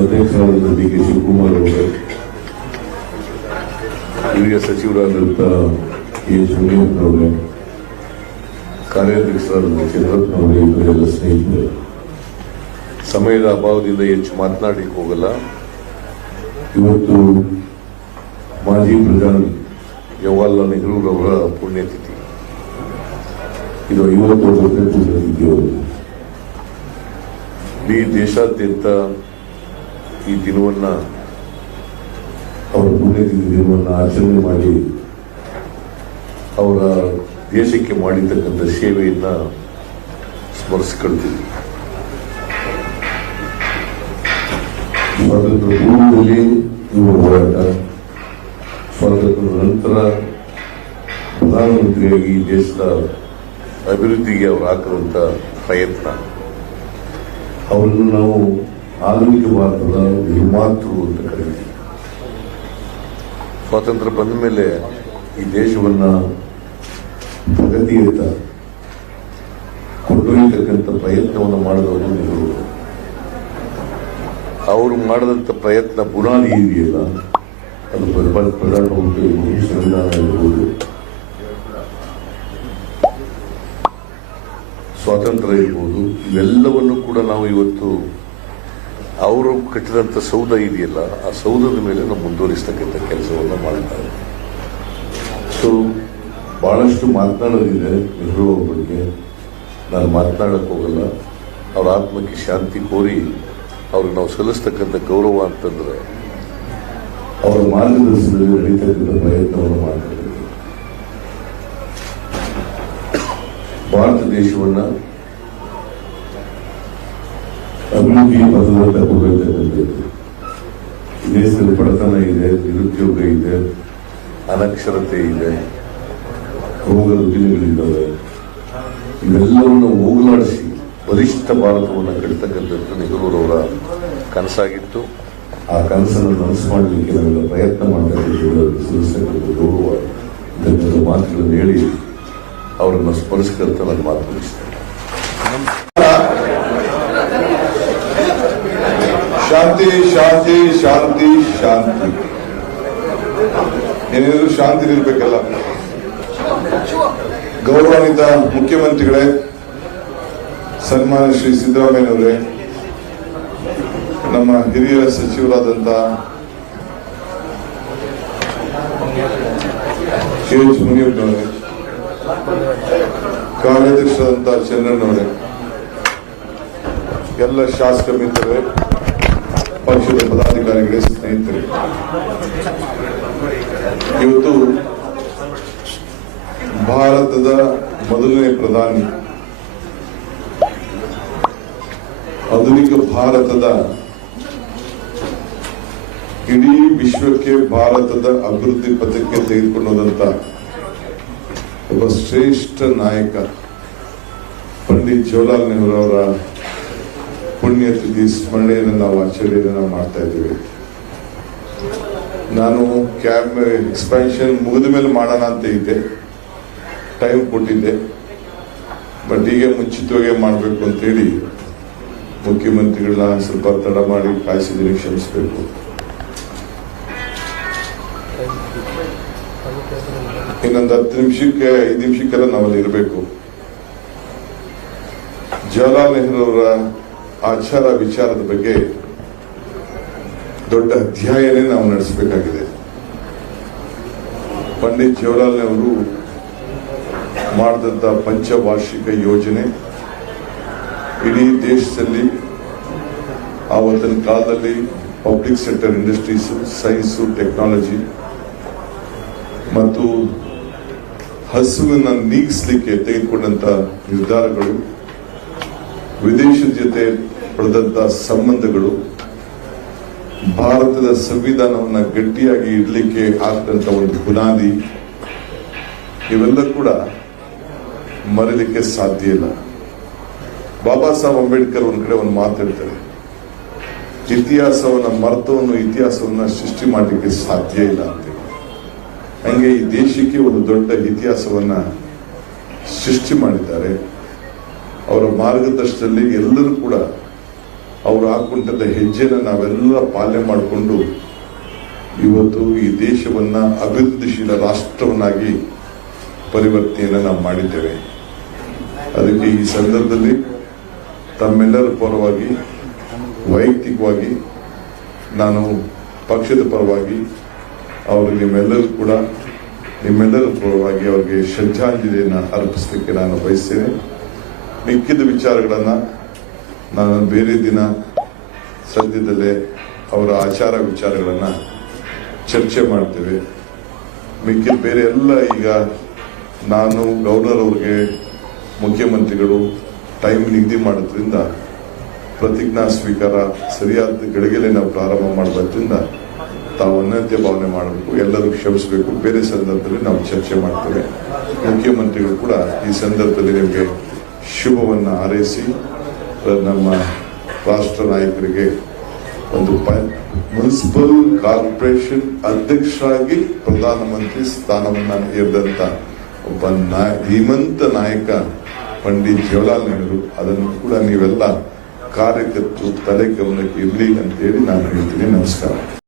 ಅಧ್ಯಕ್ಷರಾದ ಡಿ.ಕೆ. ಶಿವಕುಮಾರ್ ಅವರೇ, ಹಿರಿಯ ಸಚಿವರಾದಂಥ ಎಚ್. ಮುನಿಯಪ್ಪನವರೇ, ಕಾರ್ಯಾಧ್ಯಕ್ಷರಾದ ಚಂದ್ರಪ್ಪನವರೇ, ಇವರೆಲ್ಲ ಸ್ನೇಹಿತರೆ, ಸಮಯದ ಅಭಾವದಿಂದ ಹೆಚ್ಚು ಮಾತನಾಡಲಿಕ್ಕೆ ಹೋಗಲ್ಲ. ಇವತ್ತು ಮಾಜಿ ಪ್ರಧಾನಿ ಜವಾಹರ್ಲಾಲ್ ನೆಹರೂರವರ ಪುಣ್ಯತಿಥಿ. ಇದು 50 ವರ್ಷದ ಪುಣ್ಯತಿಥಿಯವರು. ಇಡೀ ದೇಶಾದ್ಯಂತ ಈ ದಿನವನ್ನ, ಅವರ ಪುಣ್ಯತಿಥಿ ದಿನವನ್ನು ಆಚರಣೆ ಮಾಡಿ ಅವರ ದೇಶಕ್ಕೆ ಮಾಡಿರ್ತಕ್ಕಂಥ ಸೇವೆಯನ್ನ ಸ್ಮರಿಸಿಕೊಳ್ತೀವಿ. ಸ್ವಾತಂತ್ರ್ಯ ಪೂರ್ವದಲ್ಲಿ ಇವರ ಹೋರಾಟ, ಸ್ವಾತಂತ್ರ್ಯದ ನಂತರ ಪ್ರಧಾನಮಂತ್ರಿಯಾಗಿ ದೇಶದ ಅಭಿವೃದ್ಧಿಗೆ ಅವರು ಹಾಕಿದಂಥ ಪ್ರಯತ್ನ, ಅವರನ್ನು ನಾವು ಆಧುನಿಕ ಭಾರತದ ನಿರ್ಮಾತೃ ಅಂತ ಕರೀತೀವಿ. ಸ್ವಾತಂತ್ರ್ಯ ಬಂದ ಮೇಲೆ ಈ ದೇಶವನ್ನ ಪ್ರಗತಿಯತ್ತ ಕೊಂಡೊಯ್ಯತಕ್ಕಂಥ ಪ್ರಯತ್ನವನ್ನು ಮಾಡಿದವರು ನೆಹರು. ಅವರು ಮಾಡಿದಂಥ ಪ್ರಯತ್ನ ಬುನಾದಿ ಇದೆಯಲ್ಲ, ಅದು ಪ್ರಧಾನಮಂತ್ರಿ ಇರ್ಬೋದು, ಸಂವಿಧಾನ ಇರ್ಬೋದು, ಸ್ವಾತಂತ್ರ್ಯ ಇರ್ಬೋದು, ಇವೆಲ್ಲವನ್ನು ಕೂಡ ನಾವು ಇವತ್ತು ಅವರು ಕಟ್ಟಿದಂಥ ಸೌಧ ಇದೆಯಲ್ಲ, ಆ ಸೌಧದ ಮೇಲೆ ನಾವು ಮುಂದುವರಿಸ್ತಕ್ಕಂಥ ಕೆಲಸವನ್ನು ಮಾಡ್ತಾರೆ. ಸೊ ಬಹಳಷ್ಟು ಮಾತನಾಡೋದಿದೆ ನೆಹರು ಅವ್ರ ಬಗ್ಗೆ, ನಾನು ಮಾತನಾಡಕ್ಕೆ ಹೋಗಲ್ಲ. ಅವ್ರ ಆತ್ಮಕ್ಕೆ ಶಾಂತಿ ಕೋರಿ ಅವ್ರಿಗೆ ನಾವು ಸಲ್ಲಿಸ್ತಕ್ಕಂಥ ಗೌರವ ಅಂತಂದ್ರೆ ಅವರ ಮಾರ್ಗದರ್ಶನದಲ್ಲಿ ನಡೀತಕ್ಕಂಥ ಪ್ರಯತ್ನವನ್ನು ಮಾಡ್ತಾರೆ. ಭಾರತ ದೇಶವನ್ನ ಅಭಿವೃದ್ಧಿ ಪಥದತ್ತ ಕೊಂಡೊಯ್ತಕ್ಕಂಥದ್ದು. ದೇಶದಲ್ಲಿ ಬಡತನ ಇದೆ, ನಿರುದ್ಯೋಗ ಇದೆ, ಅನಕ್ಷರತೆ ಇದೆ, ರೋಗ ರುಜಿನಗಳಿದ್ದಾವೆ. ಇವೆಲ್ಲವನ್ನು ಹೋಗಲಾಡಿಸಿ ಬಲಿಷ್ಠ ಭಾರತವನ್ನು ಕಟ್ಟತಕ್ಕಂಥದ್ದು ನೆಹರೂರವರ ಕನಸಾಗಿತ್ತು. ಆ ಕನಸನ್ನು ನನಸು ಮಾಡಲಿಕ್ಕೆ ನಾವೆಲ್ಲ ಪ್ರಯತ್ನ ಮಾಡತಕ್ಕಂಥ ಗೌರವ ಇಂಥ ಮಾತುಗಳನ್ನು ಹೇಳಿ ಅವರನ್ನು ಸ್ಮರಿಸಿದಂತ ನಾನು ಮಾತು ಮುಗಿಸ್ತೇನೆ. ಶಾಂತಿ ಶಾಂತಿ ಶಾಂತಿ ಶಾಂತಿ, ಏನೇನಾದ್ರೂ ಶಾಂತಿ ಇರಬೇಕಲ್ಲ. ಗೌರವಾನ್ವಿತ ಮುಖ್ಯಮಂತ್ರಿಗಳೇ, ಸನ್ಮಾನ್ಯ ಶ್ರೀ ಸಿದ್ದರಾಮಯ್ಯನವರೇ, ನಮ್ಮ ಹಿರಿಯ ಸಚಿವರಾದಂಥ ಎಚ್. ಮುನಿಯಪ್ಪನವರೇ, ಕಾರ್ಯಾಧ್ಯಕ್ಷರಾದಂಥ ಚಂದ್ರಣ್ಣವರೇ, ಎಲ್ಲ ಶಾಸಕ ಮಿತ್ರರೇ, ಪಕ್ಷದ ಪದಾಧಿಕಾರಿಗಳೇ, ಸ್ನೇಹಿತರೆ, ಇವತ್ತು ಭಾರತದ ಮೊದಲನೇ ಪ್ರಧಾನಿ, ಆಧುನಿಕ ಭಾರತದ ಇಡೀ ವಿಶ್ವಕ್ಕೆ ಭಾರತದ ಅಭಿವೃದ್ಧಿ ಪಥಕ್ಕೆ ತೆಗೆದುಕೊಂಡು ಹೋದಂತ ಒಬ್ಬ ಶ್ರೇಷ್ಠ ನಾಯಕ ಪಂಡಿತ್ ಜವಾಹರ್ಲಾಲ್ ನೆಹರು ಅವರ ಪುಣ್ಯತಿಥಿ ಸ್ಮರಣೆಯನ್ನು ನಾವು ಆಚರಣೆಯನ್ನು ಮಾಡ್ತಾ ಇದ್ದೀವಿ. ನಾನು ಎಕ್ಸ್ಪ್ಯಾನ್ಷನ್ ಮುಗಿದ ಮೇಲೆ ಮಾಡೋಣ ಅಂತ ಇದ್ದೆ, ಟೈಮ್ ಕೊಟ್ಟಿದ್ದೆ. ಬಟ್ ಈಗ ಮುಂಚಿತವಾಗಿ ಮಾಡಬೇಕು ಅಂತೇಳಿ ಮುಖ್ಯಮಂತ್ರಿಗಳನ್ನ ಸ್ವಲ್ಪ ತಡ ಮಾಡಿ ಕಾಯಿಸಿದ್ದೀನಿ, ಕ್ಷಮಿಸಬೇಕು. ಇನ್ನೊಂದು 10 ನಿಮಿಷಕ್ಕೆ 5 ನಿಮಿಷಕ್ಕೆಲ್ಲ ನಾವಲ್ಲಿ ಇರಬೇಕು. ಜವಾಹರ್ಲಾಲ್ ನೆಹರು ಅವರ ಆಚಾರ ವಿಚಾರದ ಬಗ್ಗೆ ದೊಡ್ಡ ಅಧ್ಯಾಯನೇ ನಾವು ನಡೆಸಬೇಕಾಗಿದೆ. ಪಂಡಿತ್ ಜವಾಹರ್ಲಾಲ್ ನೆಹರು ಮಾಡಿದಂಥ ಪಂಚವಾರ್ಷಿಕ ಯೋಜನೆ ಇಡೀ ದೇಶದಲ್ಲಿ ಆವತ್ತಿನ ಕಾಲದಲ್ಲಿ public sector industries, science, technology ಮತ್ತು ಹಸುವನ್ನು ನೀಗಿಸಲಿಕ್ಕೆ ತೆಗೆದುಕೊಂಡಂತ ನಿರ್ಧಾರಗಳು, ವಿದೇಶದ ಜೊತೆ ಪಡೆದಂತ ಸಂಬಂಧಗಳು, ಭಾರತದ ಸಂವಿಧಾನವನ್ನು ಗಟ್ಟಿಯಾಗಿ ಇಡಲಿಕ್ಕೆ ಆಗ್ತಂತ ಒಂದು ಬುನಾದಿ, ಇವೆಲ್ಲ ಕೂಡ ಮರೀಲಿಕ್ಕೆ ಸಾಧ್ಯ ಇಲ್ಲ. ಬಾಬಾ ಸಾಹೇಬ್ ಅಂಬೇಡ್ಕರ್ ಒಂದ್ ಕಡೆ ಒಂದು ಮಾತಾಡ್ತಾರೆ, ಇತಿಹಾಸವನ್ನ ಮರೆತವನು ಇತಿಹಾಸವನ್ನ ಸೃಷ್ಟಿ ಮಾಡಲಿಕ್ಕೆ ಸಾಧ್ಯ ಇಲ್ಲ ಅಂತ. ಹಂಗೆ ಈ ದೇಶಕ್ಕೆ ಒಂದು ದೊಡ್ಡ ಇತಿಹಾಸವನ್ನ ಸೃಷ್ಟಿ ಮಾಡಿದ್ದಾರೆ. ಅವರ ಮಾರ್ಗದರ್ಶನದಲ್ಲಿ ಎಲ್ಲರೂ ಕೂಡ ಅವರು ಹಾಕೊಂಡಂತ ಹೆಜ್ಜೆನ ನಾವೆಲ್ಲ ಪಾಲನೆ ಮಾಡಿಕೊಂಡು ಇವತ್ತು ಈ ದೇಶವನ್ನ ಅಭಿವೃದ್ಧಿಶೀಲ ರಾಷ್ಟ್ರವನ್ನಾಗಿ ಪರಿವರ್ತನೆಯನ್ನು ನಾವು ಮಾಡಿದ್ದೇವೆ. ಅದಕ್ಕೆ ಈ ಸಂದರ್ಭದಲ್ಲಿ ತಮ್ಮೆಲ್ಲರ ಪರವಾಗಿ ವೈಯಕ್ತಿಕವಾಗಿ ನಾನು ಪಕ್ಷದ ಪರವಾಗಿ ಅವರು ನಿಮ್ಮೆಲ್ಲರ ಪರವಾಗಿ ಅವರಿಗೆ ಶ್ರದ್ಧಾಂಜಲಿಯನ್ನು ಅರ್ಪಿಸಲಿಕ್ಕೆ ನಾನು ಬಯಸ್ತೇನೆ. ಮಿಕ್ಕಿದ ವಿಚಾರಗಳನ್ನು ನಾನು ಬೇರೆ ದಿನ ಸದ್ಯದಲ್ಲೇ ಅವರ ಆಚಾರ ವಿಚಾರಗಳನ್ನು ಚರ್ಚೆ ಮಾಡ್ತೇವೆ. ಮಿಕ್ಕಿದ ಬೇರೆ ಎಲ್ಲ ಈಗ ನಾನು ಗವರ್ನರ್ ಅವ್ರಿಗೆ ಮುಖ್ಯಮಂತ್ರಿಗಳು ಟೈಮ್ ನಿಗದಿ ಮಾಡೋದ್ರಿಂದ ಪ್ರತಿಜ್ಞಾ ಸ್ವೀಕಾರ ಸರಿಯಾದ ಗಳಿಗೆಲೆ ನಾವು ಪ್ರಾರಂಭ ಮಾಡೋದ್ರಿಂದ ತಾವು ಅನನ್ಯತೆ ಭಾವನೆ ಮಾಡಬೇಕು, ಎಲ್ಲರೂ ಕ್ಷಮಿಸಬೇಕು. ಬೇರೆ ಸಂದರ್ಭದಲ್ಲಿ ನಾವು ಚರ್ಚೆ ಮಾಡ್ತೇವೆ. ಮುಖ್ಯಮಂತ್ರಿಗಳು ಕೂಡ ಈ ಸಂದರ್ಭದಲ್ಲಿ ನಿಮಗೆ ಶುಭವನ್ನ ಹಾರೈಸಿ ನಮ್ಮ ರಾಷ್ಟ್ರ ನಾಯಕರಿಗೆ ಒಂದು ಮುನ್ಸಿಪಲ್ ಕಾರ್ಪೊರೇಷನ್ ಅಧ್ಯಕ್ಷರಾಗಿ ಪ್ರಧಾನಮಂತ್ರಿ ಸ್ಥಾನವನ್ನ ಏರಿದಂತ ಒಬ್ಬ ಧೀಮಂತ ನಾಯಕ ಪಂಡಿತ್ ಜವಾಹರ್ಲಾಲ್ ನೆಹರು, ಅದನ್ನು ಕೂಡ ನೀವೆಲ್ಲ ಕಾರ್ಯಕರ್ತರು ತಲೆ ಗಮನಕ್ಕೆ ಇರಲಿ ಅಂತ ಹೇಳಿ ನಾನು ಹೇಳ್ತೀನಿ. ನಮಸ್ಕಾರ.